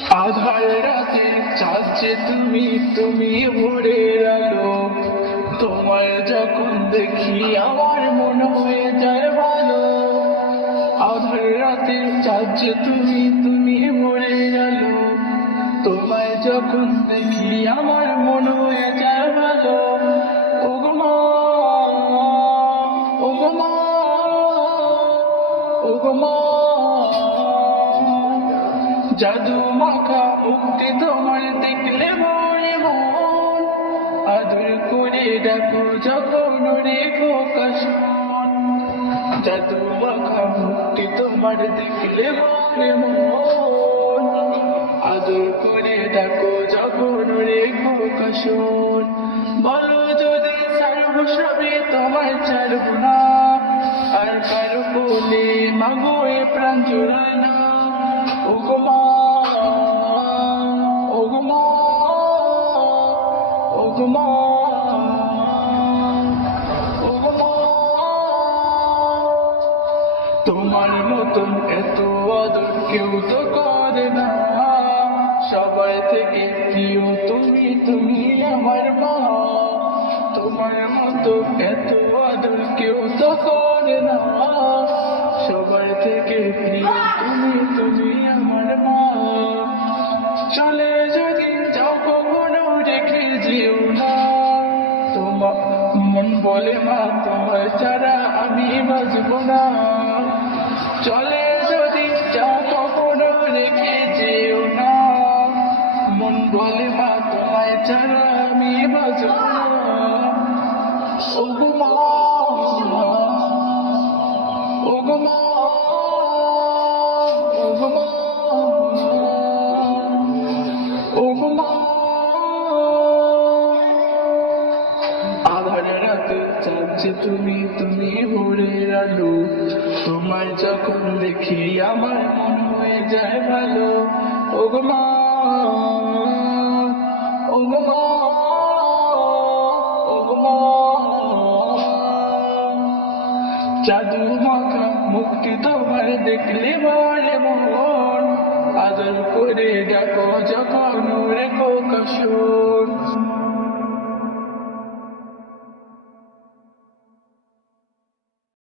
আধার রাতে চাচ্ছে তুমি তুমি ভোরের আলো তোমার যখন দেখি আমার মনে হয়ে যায় ভালো। আধার রাতে চাচ্ছে তুমি তুমি ভোরের আলো তোমায় যখন দেখি আমার মনে হয়ে যায় ভালো। ওগো মা ওগো মা ওগো মা। জাদু মাখা মুক্তি তোমার দেখলে মনে মন। আদর করে ডাকো যখন রেখো কাশন। জাদু মাখা মুক্তি তোমার দেখলে মনে মন। আদর করে ডাকো যখন রেখো কাশন। বলো যদি সর্বসবে তোমার ছাড়ব না, আর কারও কোলে মাগো প্রাণ জোড়ায় না ওগো মা ওগো মা ওগো মা ওগো মা তোমার মতন এত আদর কেউ তো করে না। সবাই থেকে প্রিয় তুমি তুমি আমার মা। তোমার মতো এত আদর কেউ তো করে না। সবার থেকে প্রিয় তুমি তুমি আমার মা। চলে যদি যাও কখনো রেখে যেও না। তোমার মন বলে মা, তোমার ছাড়া আমি বাঁচব না। চলে যদি যাও কখনো রেখে যেও না। মন বলে মা তোমায় ছাড়া আমি বাঁচব না। চাচ্ছে তুমি তুমি ভোরের আলো। তোমার যখন দেখি আমার মন হয়ে যায় ভালো। ওগো মা জাদু মাখা মুক্তি তোমার দেখলে বলে মন। আদর করে ডাকো যখন রেখো কাশো